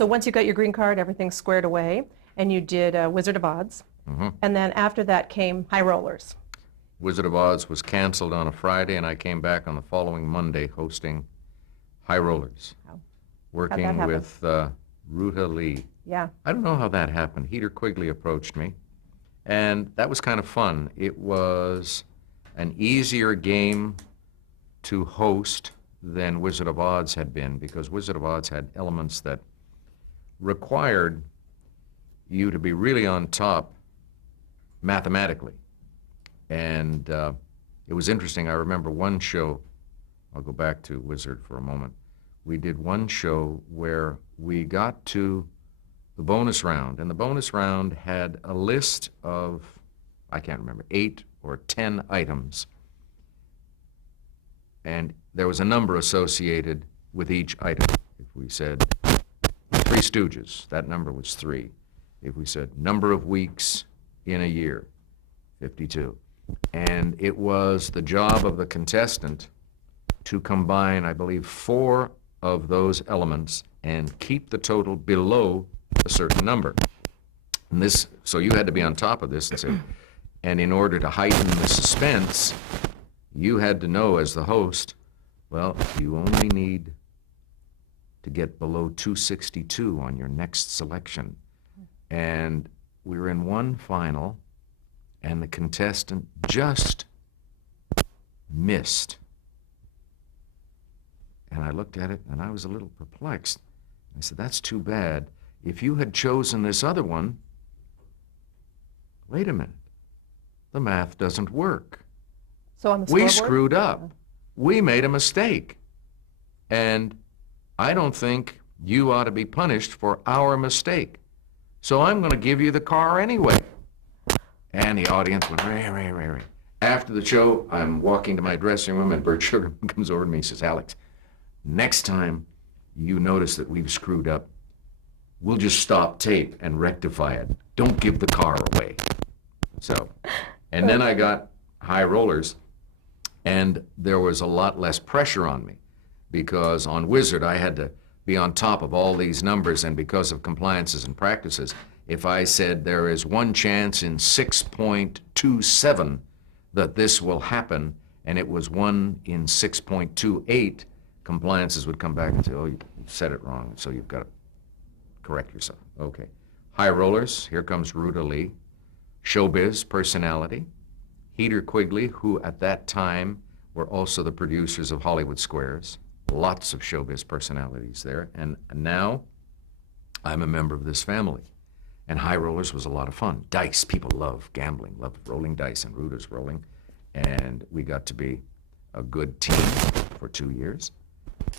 So once you got your green card, everything's squared away, and you did Wizard of Oz. And then after that came High Rollers. Wizard of Oz was canceled on a Friday, and I came back on the following Monday hosting High Rollers, working happen? with Ruta Lee. Yeah. I don't know how that happened. Heater Quigley approached me, and that was kind of fun. It was an easier game to host than Wizard of Oz had been, because Wizard of Oz had elements that required you to be really on top mathematically. And it was interesting. I remember one show, I'll go back to Wizard for a moment. We did one show where we got to the bonus round, and the bonus round had a list of, I can't remember, 8 or 10 items, and there was a number associated with each item. If we said Three Stooges, that number was 3. If we said number of weeks in a year, 52. And it was the job of the contestant to combine, I believe, 4 of those elements and keep the total below a certain number. And this, so you had to be on top of this and say, and in order to heighten the suspense, you had to know as the host, well, you only need to get below 262 on your next selection. And we were in one final, and the contestant just missed. And I looked at it, and I was a little perplexed. I said, that's too bad. If you had chosen this other one, wait a minute, the math doesn't work. So on the We scoreboard? screwed up. We made a mistake. And I don't think you ought to be punished for our mistake. So I'm going to give you the car anyway. And the audience went, ray. After the show, I'm walking to my dressing room, and Bert Sugarman comes over to me and says, Alex, next time you notice that we've screwed up, we'll just stop tape and rectify it. Don't give the car away. So, and then I got High Rollers, and there was a lot less pressure on me, because on Wizard I had to be on top of all these numbers, and because of compliances and practices, if I said there is one chance in 6.27 that this will happen, and it was 1 in 6.28, compliances would come back and say, oh, you said it wrong, so you've got to correct yourself. Okay. High Rollers, here comes Ruta Lee. Showbiz personality. Heater Quigley, who at that time were also the producers of Hollywood Squares. Lots of showbiz personalities there. And now I'm a member of this family. And High Rollers was a lot of fun. Dice, people love gambling, love rolling dice, and Ruta's rolling. And we got to be a good team for 2 years.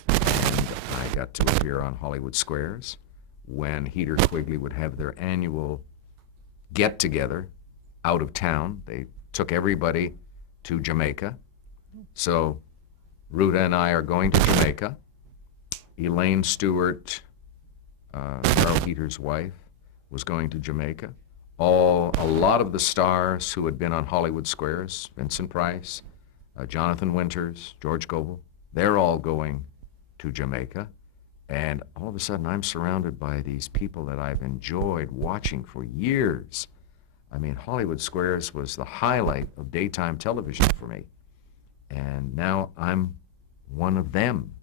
And I got to appear on Hollywood Squares when Heater Quigley would have their annual get-together out of town. They took everybody to Jamaica. So Ruta and I are going to Jamaica. Elaine Stewart, Carl Heater's wife, was going to Jamaica. A lot of the stars who had been on Hollywood Squares, Vincent Price, Jonathan Winters, George Gobel, they're all going to Jamaica. And all of a sudden, I'm surrounded by these people that I've enjoyed watching for years. I mean, Hollywood Squares was the highlight of daytime television for me. And now I'm one of them.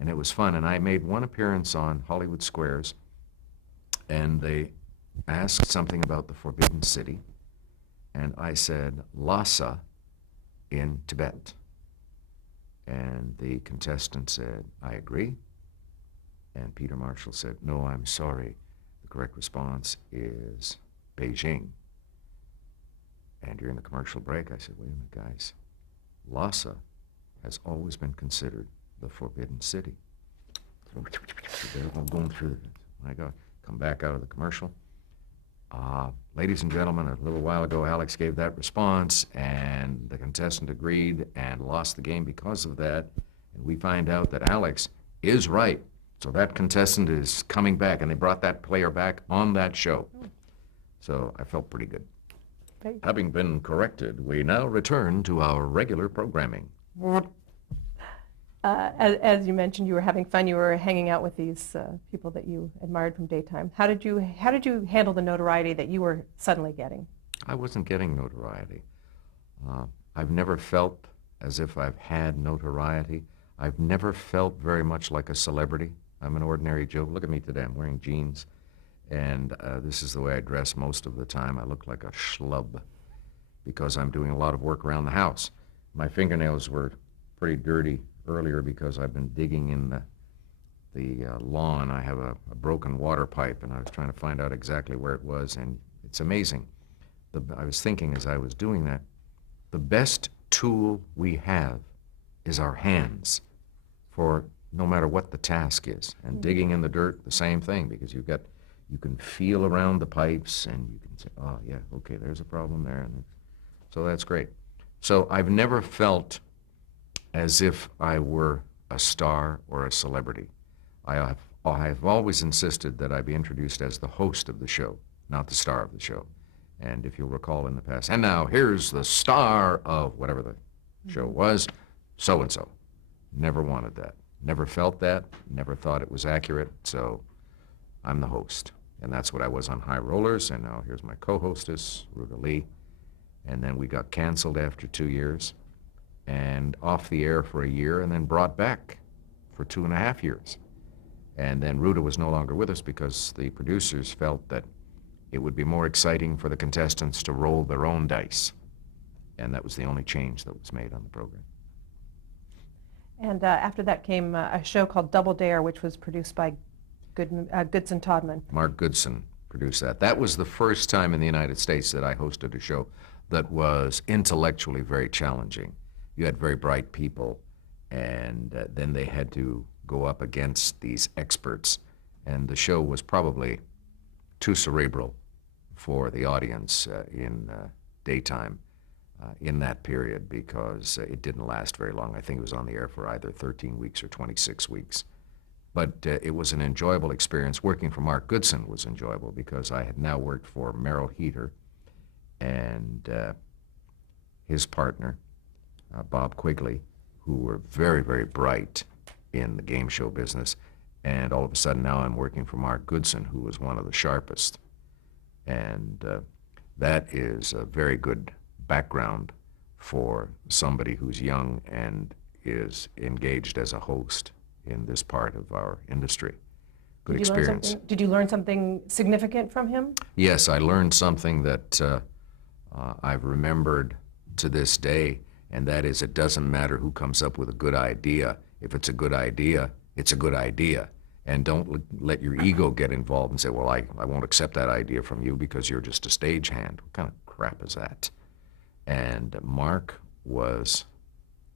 And it was fun. And I made one appearance on Hollywood Squares, and they asked something about the Forbidden City. And I said, Lhasa in Tibet. And the contestant said, I agree. And Peter Marshall said, no, I'm sorry. The correct response is Beijing. And during the commercial break, I said, wait a minute, guys. Lhasa has always been considered the Forbidden City. So they're all going through it. I come back out of the commercial. Ladies and gentlemen, a little while ago, Alex gave that response, and the contestant agreed and lost the game because of that. And we find out that Alex is right. So that contestant is coming back, and they brought that player back on that show. So I felt pretty good. Having been corrected, we now return to our regular programming. As you mentioned, you were having fun. You were hanging out with these people that you admired from daytime. How did you handle the notoriety that you were suddenly getting? I wasn't getting notoriety. I've never felt as if I've had notoriety. I've never felt very much like a celebrity. I'm an ordinary Joe. Look at me today. I'm wearing jeans, and this is the way I dress most of the time. I look like a schlub because I'm doing a lot of work around the house. My fingernails were pretty dirty earlier because I've been digging in the lawn. I have a broken water pipe, and I was trying to find out exactly where it was, and it's amazing. I was thinking as I was doing that, the best tool we have is our hands for no matter what the task is. And digging in the dirt, the same thing, because you can feel around the pipes, and you can say, oh yeah, okay, there's a problem there, and so that's great. So I've never felt as if I were a star or a celebrity. I have always insisted that I be introduced as the host of the show, not the star of the show. And if you'll recall in the past, and now here's the star of whatever the show was, so-and-so. Never wanted that. Never felt that. Never thought it was accurate. So I'm the host. And that's what I was on High Rollers. And now here's my co-hostess, Ruta Lee. And then we got canceled after 2 years and off the air for a year and then brought back for 2.5 years. And then Ruta was no longer with us because the producers felt that it would be more exciting for the contestants to roll their own dice. And that was the only change that was made on the program. And after that came a show called Double Dare, which was produced by Goodson Todman. Mark Goodson produced that. That was the first time in the United States that I hosted a show that was intellectually very challenging. You had very bright people, and then they had to go up against these experts. And the show was probably too cerebral for the audience in daytime in that period because it didn't last very long. I think it was on the air for either 13 weeks or 26 weeks. But it was an enjoyable experience. Working for Mark Goodson was enjoyable because I had now worked for Merrill Heater and his partner, Bob Quigley, who were very, very bright in the game show business. And all of a sudden now I'm working for Mark Goodson, who was one of the sharpest. And that is a very good background for somebody who's young and is engaged as a host in this part of our industry. Good experience. Did you learn something significant from him? Yes, I learned something that I've remembered to this day, and that is it doesn't matter who comes up with a good idea. If it's a good idea, it's a good idea. And don't let your ego get involved and say, well, I won't accept that idea from you because you're just a stagehand. What kind of crap is that? And Mark was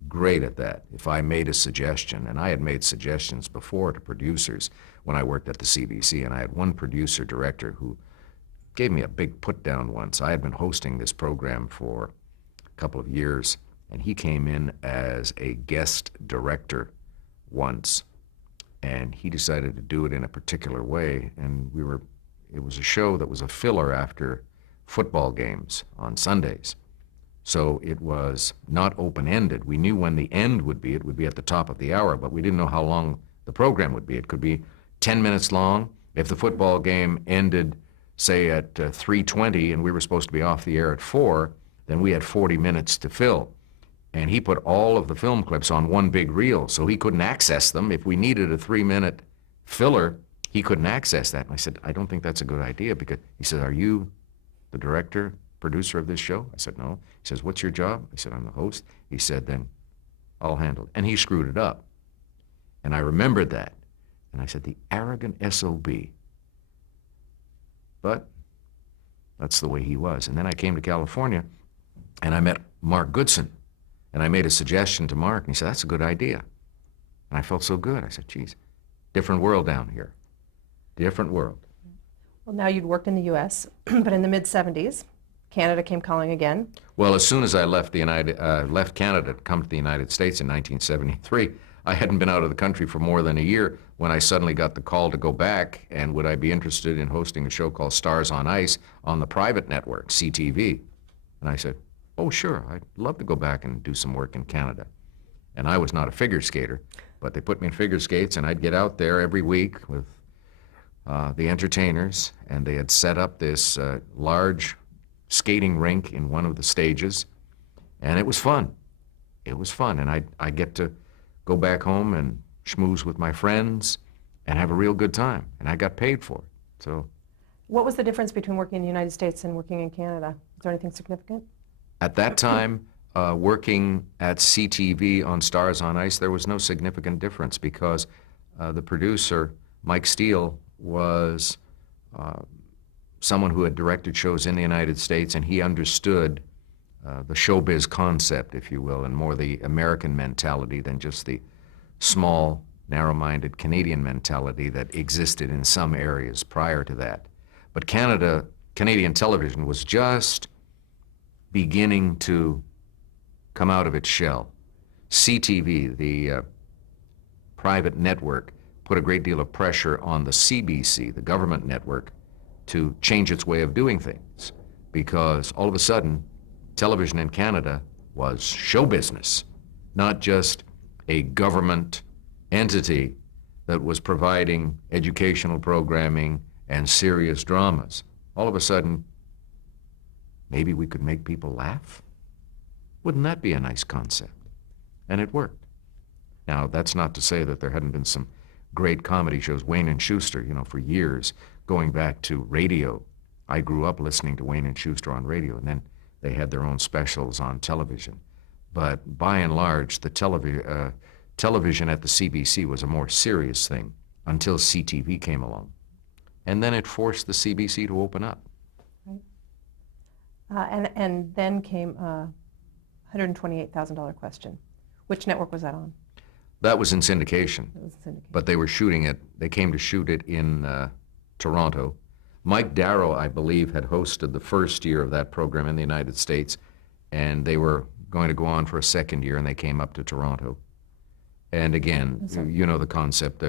great at that. If I made a suggestion, and I had made suggestions before to producers when I worked at the CBC, and I had one producer director who gave me a big put down once. I had been hosting this program for a couple of years, and he came in as a guest director once, and he decided to do it in a particular way, and it was a show that was a filler after football games on Sundays. So it was not open-ended. We knew when the end would be. It would be at the top of the hour, but we didn't know how long the program would be. It could be 10 minutes long. If the football game ended, say, at 3:20 and we were supposed to be off the air at 4, then we had 40 minutes to fill. And he put all of the film clips on one big reel, so he couldn't access them. If we needed a 3-minute filler, he couldn't access that. And I said, I don't think that's a good idea, because he said, are you the director, producer of this show? I said, no. He says, what's your job? I said, I'm the host. He said, then I'll handle it. And he screwed it up. And I remembered that. And I said, the arrogant SOB. But that's the way he was. And then I came to California, and I met Mark Goodson. And I made a suggestion to Mark, and he said, that's a good idea. And I felt so good. I said, geez, different world down here. Different world. Well, now you'd worked in the U.S., but in the mid-'70s, Canada came calling again. Well, as soon as I left left Canada to come to the United States in 1973, I hadn't been out of the country for more than a year when I suddenly got the call to go back, and would I be interested in hosting a show called Stars on Ice on the private network, CTV? And I said, oh, sure, I'd love to go back and do some work in Canada. And I was not a figure skater, but they put me in figure skates, and I'd get out there every week with the entertainers, and they had set up this large skating rink in one of the stages, and it was fun. It was fun, and I get to go back home and schmooze with my friends and have a real good time, and I got paid for it. So, What was the difference between working in the United States and working in Canada? Is there anything significant? at that time, working at CTV on Stars on Ice, there was no significant difference because the producer, Mike Steele, was someone who had directed shows in the United States, and he understood the showbiz concept, if you will, and more the American mentality than just the small, narrow-minded Canadian mentality that existed in some areas prior to that. But Canadian television was just beginning to come out of its shell. CTV, the private network, put a great deal of pressure on the CBC, the government network, to change its way of doing things, because all of a sudden, television in Canada was show business, not just a government entity that was providing educational programming and serious dramas. All of a sudden, maybe we could make people laugh? Wouldn't that be a nice concept? And it worked. Now, that's not to say that there hadn't been some great comedy shows. Wayne and Schuster, for years, going back to radio. I grew up listening to Wayne and Schuster on radio, and then they had their own specials on television. But by and large, the television at the CBC was a more serious thing until CTV came along. And then it forced the CBC to open up. Right. And then came a $128,000 question. Which network was that on? That was in syndication. It was syndication. But they were shooting it, they came to shoot it in Toronto. Mike Darrow, I believe, had hosted the first year of that program in the United States, and they were going to go on for a second year, and they came up to Toronto. And again, you know the concept,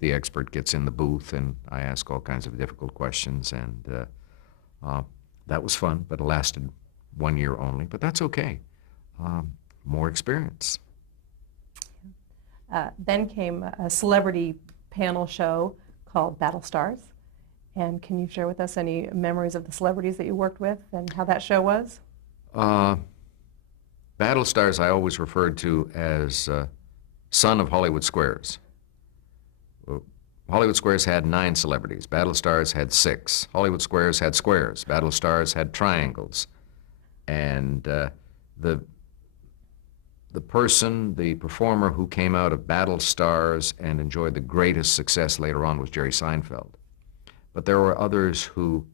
the expert gets in the booth, and I ask all kinds of difficult questions, and that was fun, but it lasted 1 year only, but that's okay. More experience. Then came a celebrity panel show called Battle Stars. And can you share with us any memories of the celebrities that you worked with and how that show was? Battle Stars I always referred to as son of Hollywood Squares. Hollywood Squares had 9 celebrities. Battle Stars had 6. Hollywood Squares had squares. Battle Stars had triangles. And the person, the performer who came out of Battle Stars and enjoyed the greatest success later on was Jerry Seinfeld. But there were others who,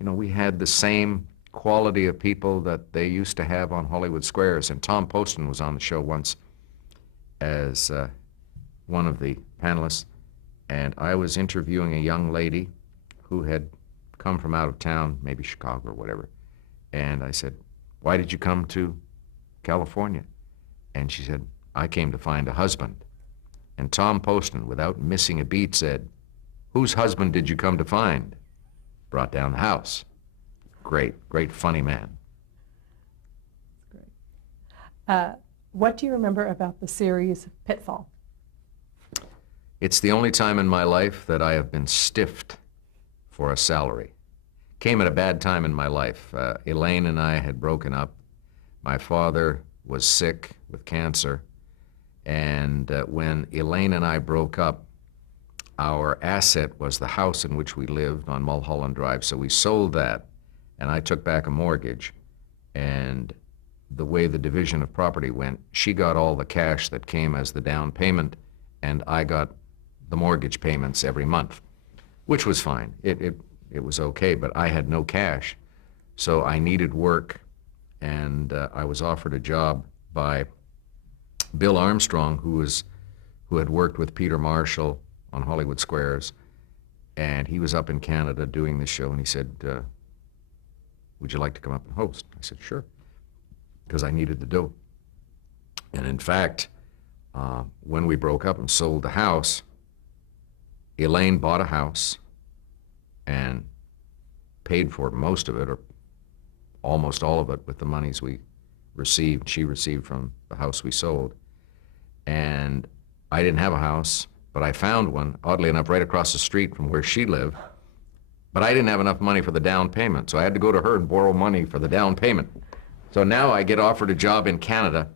we had the same quality of people that they used to have on Hollywood Squares. And Tom Poston was on the show once as one of the panelists, and I was interviewing a young lady who had come from out of town, maybe Chicago or whatever, and I said, "Why did you come to California?" And she said, "I came to find a husband." And Tom Poston, without missing a beat, said, "Whose husband did you come to find?" Brought down the house. Great funny man. That's great. What do you remember about the series Pitfall? It's the only time in my life that I have been stiffed for a salary. Came at a bad time in my life. Elaine and I had broken up. My father was sick with cancer, and when Elaine and I broke up, our asset was the house in which we lived on Mulholland Drive, so we sold that, and I took back a mortgage, and the way the division of property went, she got all the cash that came as the down payment, and I got the mortgage payments every month, which was fine. It was okay, but I had no cash, so I needed work, and I was offered a job by Bill Armstrong, who had worked with Peter Marshall on Hollywood Squares, and he was up in Canada doing the show, and he said, "Would you like to come up and host?" I said, "Sure," because I needed the dough. And in fact, when we broke up and sold the house, Elaine bought a house and paid for most of it, or almost all of it, with the monies we she received from the house we sold. And I didn't have a house, but I found one, oddly enough, right across the street from where she lived. But I didn't have enough money for the down payment, so I had to go to her and borrow money for the down payment. So now I get offered a job in Canada,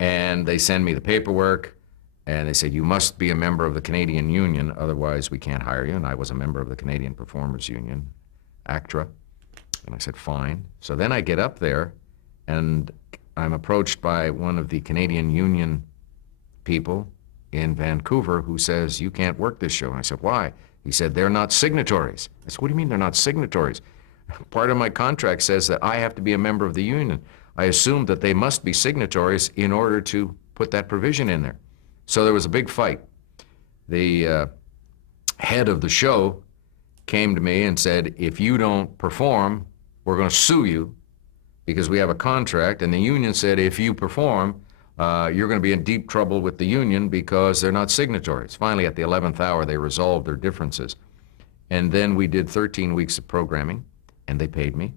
and they send me the paperwork, and they said, you must be a member of the Canadian Union, otherwise we can't hire you. And I was a member of the Canadian Performers Union, ACTRA. And I said, fine. So then I get up there, and I'm approached by one of the Canadian Union people in Vancouver who says, you can't work this show. And I said, why? He said, they're not signatories. I said, what do you mean they're not signatories? Part of my contract says that I have to be a member of the union. I assumed that they must be signatories in order to put that provision in there. So there was a big fight. The head of the show came to me and said, if you don't perform, we're going to sue you because we have a contract. And the union said, if you perform, you're going to be in deep trouble with the union because they're not signatories. Finally, at the 11th hour, they resolved their differences. And then we did 13 weeks of programming, and they paid me.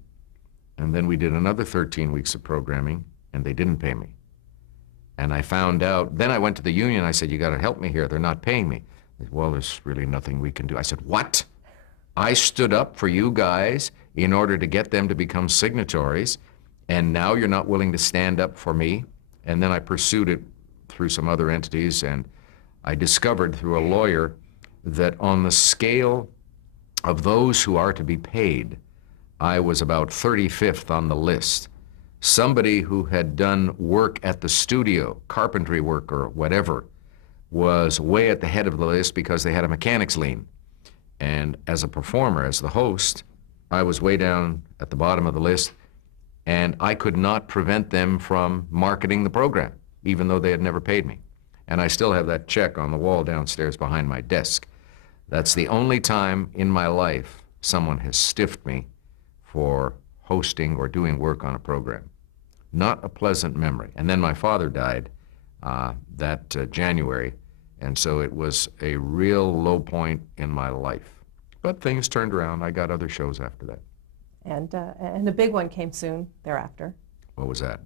And then we did another 13 weeks of programming, and they didn't pay me. And I found out, then I went to the union. I said, you got to help me here. They're not paying me. They said, well, there's really nothing we can do. I said, what? I stood up for you guys in order to get them to become signatories, and now you're not willing to stand up for me? And then I pursued it through some other entities, and I discovered through a lawyer that on the scale of those who are to be paid, I was about 35th on the list. Somebody who had done work at the studio, carpentry work or whatever, was way at the head of the list because they had a mechanics lien. And as a performer, as the host, I was way down at the bottom of the list, and I could not prevent them from marketing the program, even though they had never paid me. And I still have that check on the wall downstairs behind my desk. That's the only time in my life someone has stiffed me for hosting or doing work on a program. Not a pleasant memory. And then my father died that January, and so it was a real low point in my life. But things turned around. I got other shows after that. And a big one came soon thereafter. What was that?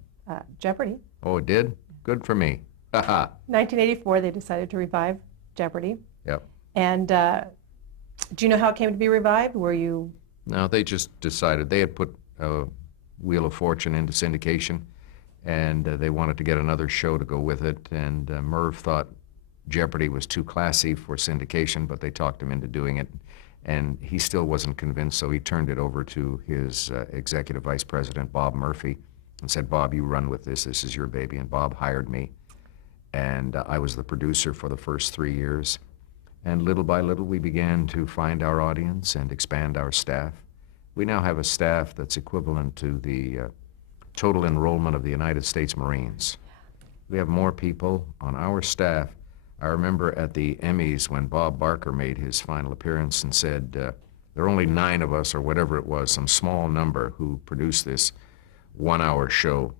Jeopardy! Oh, it did? Good for me. Haha. 1984, they decided to revive Jeopardy! Yep. And do you know how it came to be revived? Were you... No, they just decided. They had put Wheel of Fortune into syndication, and they wanted to get another show to go with it. And Merv thought Jeopardy! Was too classy for syndication, but they talked him into doing it. And he still wasn't convinced, so he turned it over to his executive vice president, Bob Murphy, and said, Bob, you run with this. This is your baby. And Bob hired me. And I was the producer for the first 3 years. And little by little, we began to find our audience and expand our staff. We now have a staff that's equivalent to the total enrollment of the United States Marines. We have more people on our staff. I remember at the Emmys when Bob Barker made his final appearance and said, there are only 9 of us, or whatever it was, some small number, who produce this 1-hour show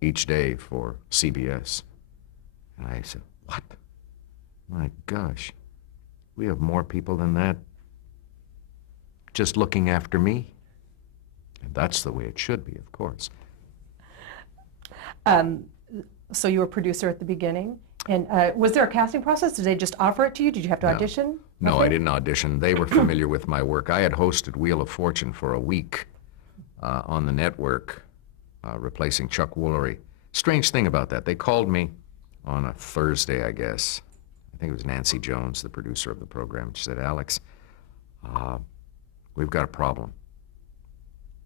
each day for CBS. And I said, what? My gosh, we have more people than that just looking after me. And that's the way it should be, of course. So you were a producer at the beginning? And was there a casting process? Did they just offer it to you? Did you have to audition? No, I didn't audition. They were familiar with my work. I had hosted Wheel of Fortune for a week on the network, replacing Chuck Woolery. Strange thing about that, they called me on a Thursday, I guess. I think it was Nancy Jones, the producer of the program. She said, Alex, we've got a problem.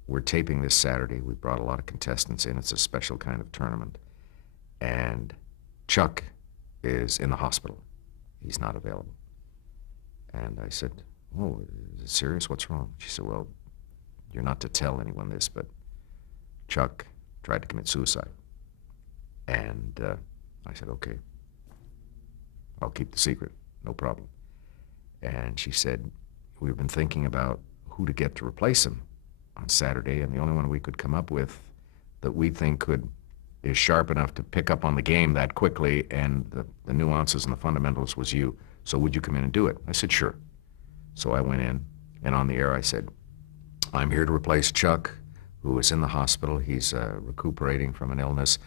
We're taping this Saturday. We brought a lot of contestants in. It's a special kind of tournament. And Chuck is in the hospital. He's not available. And I said, oh, is it serious? What's wrong? She said, well, you're not to tell anyone this, but Chuck tried to commit suicide. And I said, okay, I'll keep the secret, no problem. And she said, we've been thinking about who to get to replace him on Saturday, and the only one we could come up with that we think is sharp enough to pick up on the game that quickly and the nuances and the fundamentals was you. So would you come in and do it? I said, sure. So I went in, and on the air I said, I'm here to replace Chuck, who is in the hospital. He's recuperating from an illness,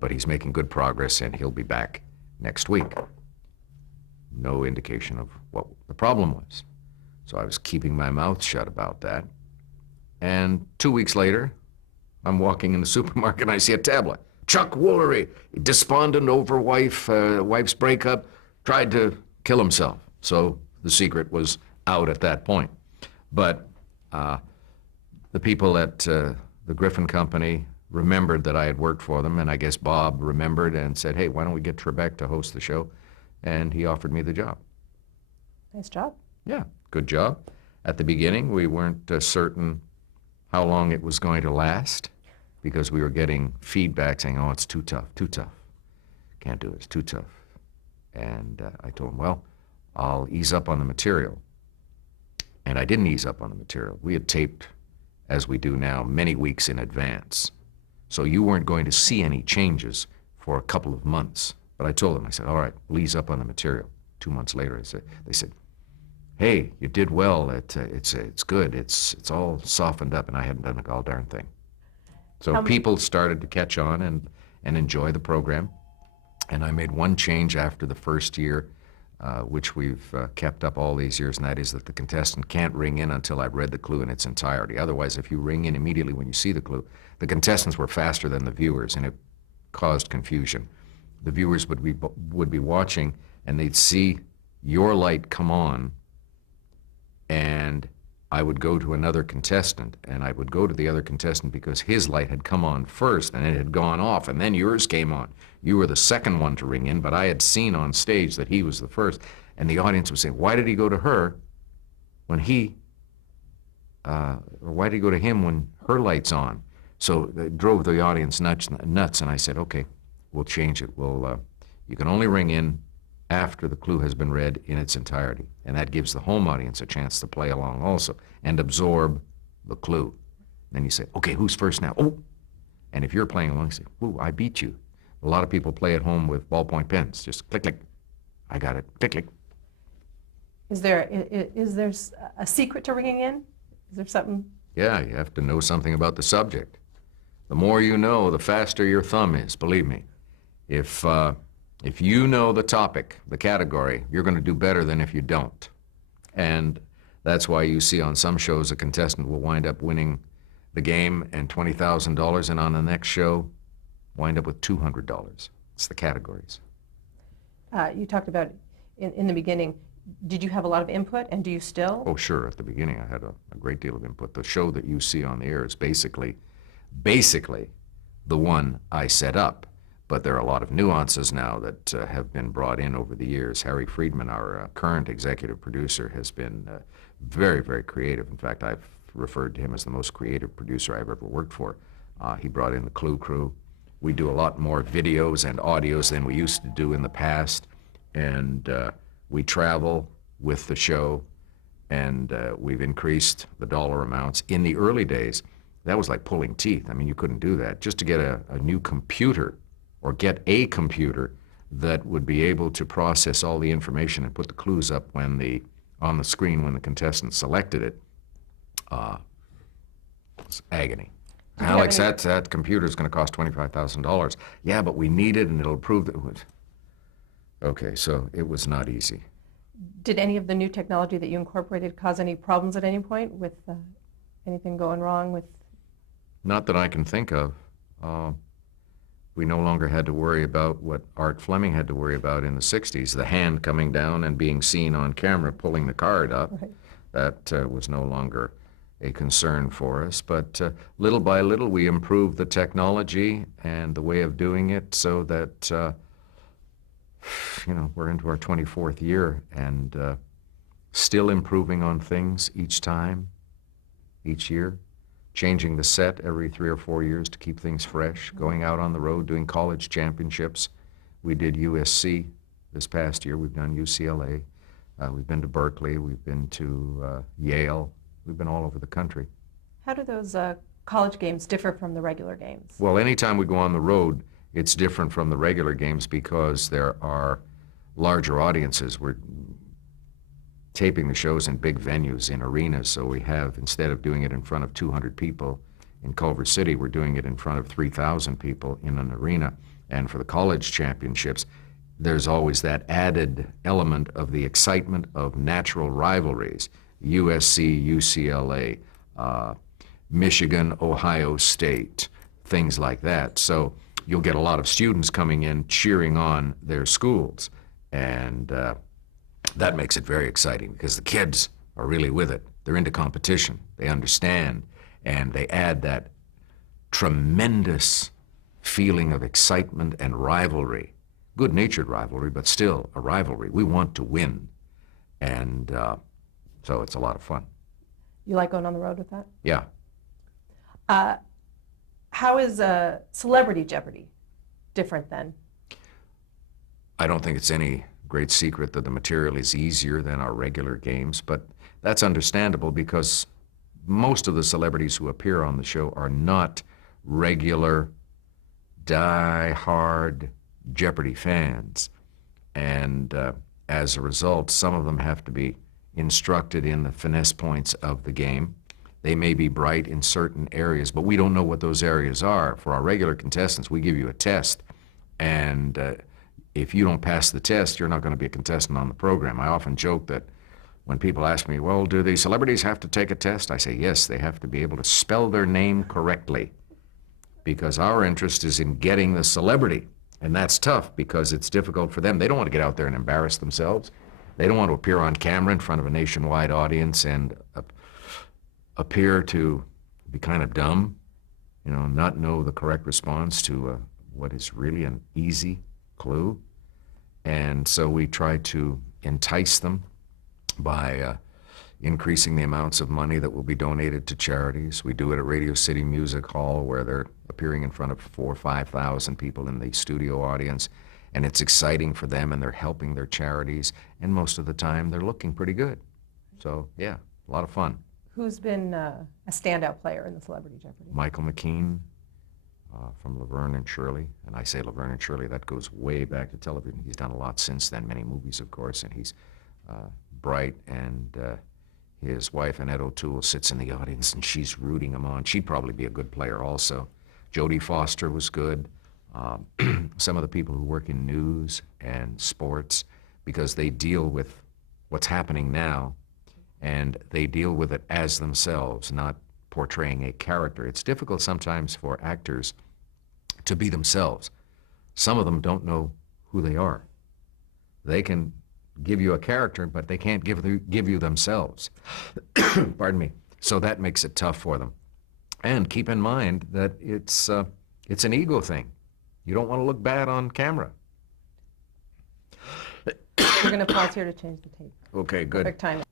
but he's making good progress, and he'll be back next week. No indication of what the problem was. So I was keeping my mouth shut about that. And 2 weeks later, I'm walking in the supermarket and I see a tablet. Chuck Woolery, despondent over wife's breakup, tried to kill himself. So the secret was out at that point. But the people at the Griffin Company remembered that I had worked for them, and I guess Bob remembered and said, hey, why don't we get Trebek to host the show? And he offered me the job. Nice job. Yeah, good job. At the beginning, we weren't certain how long it was going to last because we were getting feedback saying, oh, it's too tough, can't do it, it's too tough. And I told him, well, I'll ease up on the material. And I didn't ease up on the material. We had taped, as we do now, many weeks in advance. So you weren't going to see any changes for a couple of months. But I told them, I said, all right, we'll ease up on the material. 2 months later, they said, hey, you did well. It's good. It's all softened up, and I hadn't done a gall darn thing. So people started to catch on and enjoy the program. And I made one change after the first year, which we've kept up all these years, and that is that the contestant can't ring in until I've read the clue in its entirety. Otherwise, if you ring in immediately when you see the clue, the contestants were faster than the viewers, and it caused confusion. The viewers would be watching, and they'd see your light come on, and I would go to another contestant, and I would go to the other contestant because his light had come on first, and it had gone off, and then yours came on. You were the second one to ring in, but I had seen on stage that he was the first, and the audience would say, why did he go to her when or why did he go to him when her light's on? So it drove the audience nuts, and I said, okay, we'll change it. You can only ring in after the clue has been read in its entirety, and that gives the home audience a chance to play along also and absorb the clue. Then you say, okay, who's first now? Oh, and if you're playing along, you say, ooh, I beat you. A lot of people play at home with ballpoint pens, just click, click, I got it, click, click. Is there a secret to ringing in? Is there something? Yeah, you have to know something about the subject. The more you know, the faster your thumb is, believe me. If you know the topic, the category, you're going to do better than if you don't. And that's why you see on some shows a contestant will wind up winning the game and $20,000, and on the next show, wind up with $200. It's the categories. You talked about in the beginning, did you have a lot of input, and do you still? Oh, sure. At the beginning, I had a great deal of input. The show that you see on the air is basically the one I set up. But there are a lot of nuances now that have been brought in over the years. Harry Friedman, our current executive producer, has been very, very creative. In fact, I've referred to him as the most creative producer I've ever worked for. He brought in the Clue crew. We do a lot more videos and audios than we used to do in the past. And we travel with the show, and we've increased the dollar amounts. In the early days, that was like pulling teeth. I mean, you couldn't do that. Just to get a new computer, or get a computer that would be able to process all the information and put the clues up on the screen when the contestant selected it, was agony. Alex, that computer's going to cost $25,000. Yeah, but we need it, and it'll prove that it would. Okay, so it was not easy. Did any of the new technology that you incorporated cause any problems at any point with anything going wrong with? Not that I can think of. We no longer had to worry about what Art Fleming had to worry about in the 60s, the hand coming down and being seen on camera pulling the card up. Right. That was no longer a concern for us. But little by little, we improved the technology and the way of doing it so that, we're into our 24th year and still improving on things each year. Changing the set every 3 or 4 years to keep things fresh, going out on the road, doing college championships. We did USC this past year. We've done UCLA. We've been to Berkeley. We've been to Yale. We've been all over the country. How do those college games differ from the regular games? Well, anytime we go on the road, it's different from the regular games because there are larger audiences. We're taping the shows in big venues, in arenas, so we have, instead of doing it in front of 200 people, in Culver City, we're doing it in front of 3,000 people in an arena. And for the college championships, there's always that added element of the excitement of natural rivalries. USC, UCLA, Michigan, Ohio State, things like that. So you'll get a lot of students coming in cheering on their schools. And that makes it very exciting because the kids are really with it. They're into competition. They understand. And they add that tremendous feeling of excitement and rivalry. Good-natured rivalry, but still a rivalry. We want to win. And so it's a lot of fun. You like going on the road with that? Yeah. How is Celebrity Jeopardy different then? I don't think it's any great secret that the material is easier than our regular games, but that's understandable because most of the celebrities who appear on the show are not regular, die-hard Jeopardy fans. And as a result, some of them have to be instructed in the finesse points of the game. They may be bright in certain areas, but we don't know what those areas are. For our regular contestants, we give you a test, and if you don't pass the test, you're not going to be a contestant on the program. I often joke that when people ask me, well, do the celebrities have to take a test? I say, yes, they have to be able to spell their name correctly, because our interest is in getting the celebrity. And that's tough because it's difficult for them. They don't want to get out there and embarrass themselves. They don't want to appear on camera in front of a nationwide audience and appear to be kind of dumb, you know, not know the correct response to what is really an easy clue. And so we try to entice them by increasing the amounts of money that will be donated to charities. We do it at Radio City Music Hall, where they're appearing in front of 4,000 or 5,000 people in the studio audience, and it's exciting for them, and they're helping their charities, and most of the time they're looking pretty good. So yeah, a lot of fun. Who's been a standout player in the Celebrity Jeopardy? Michael McKean from Laverne and Shirley, and I say Laverne and Shirley, that goes way back to television. He's done a lot since then, many movies, of course, and he's bright, and his wife, Annette O'Toole, sits in the audience, and she's rooting him on. She'd probably be a good player also. Jodie Foster was good. Some of the people who work in news and sports, because they deal with what's happening now, and they deal with it as themselves, not portraying a character. It's difficult sometimes for actors to be themselves. Some of them don't know who they are. They can give you a character, but they can't give you themselves. Pardon me. So that makes it tough for them. And keep in mind that it's an ego thing. You don't want to look bad on camera. We're going to pause here to change the tape. Okay, good. Perfect timing.